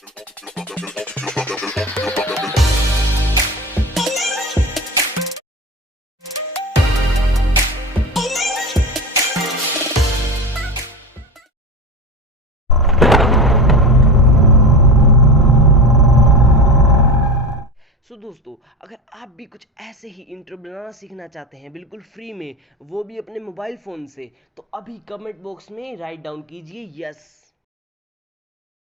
सो दोस्तों, अगर आप भी कुछ ऐसे ही इंट्रो बनाना सीखना चाहते हैं बिल्कुल फ्री में, वो भी अपने मोबाइल फ़ोन से, तो अभी कमेंट बॉक्स में राइट डाउन कीजिए यस।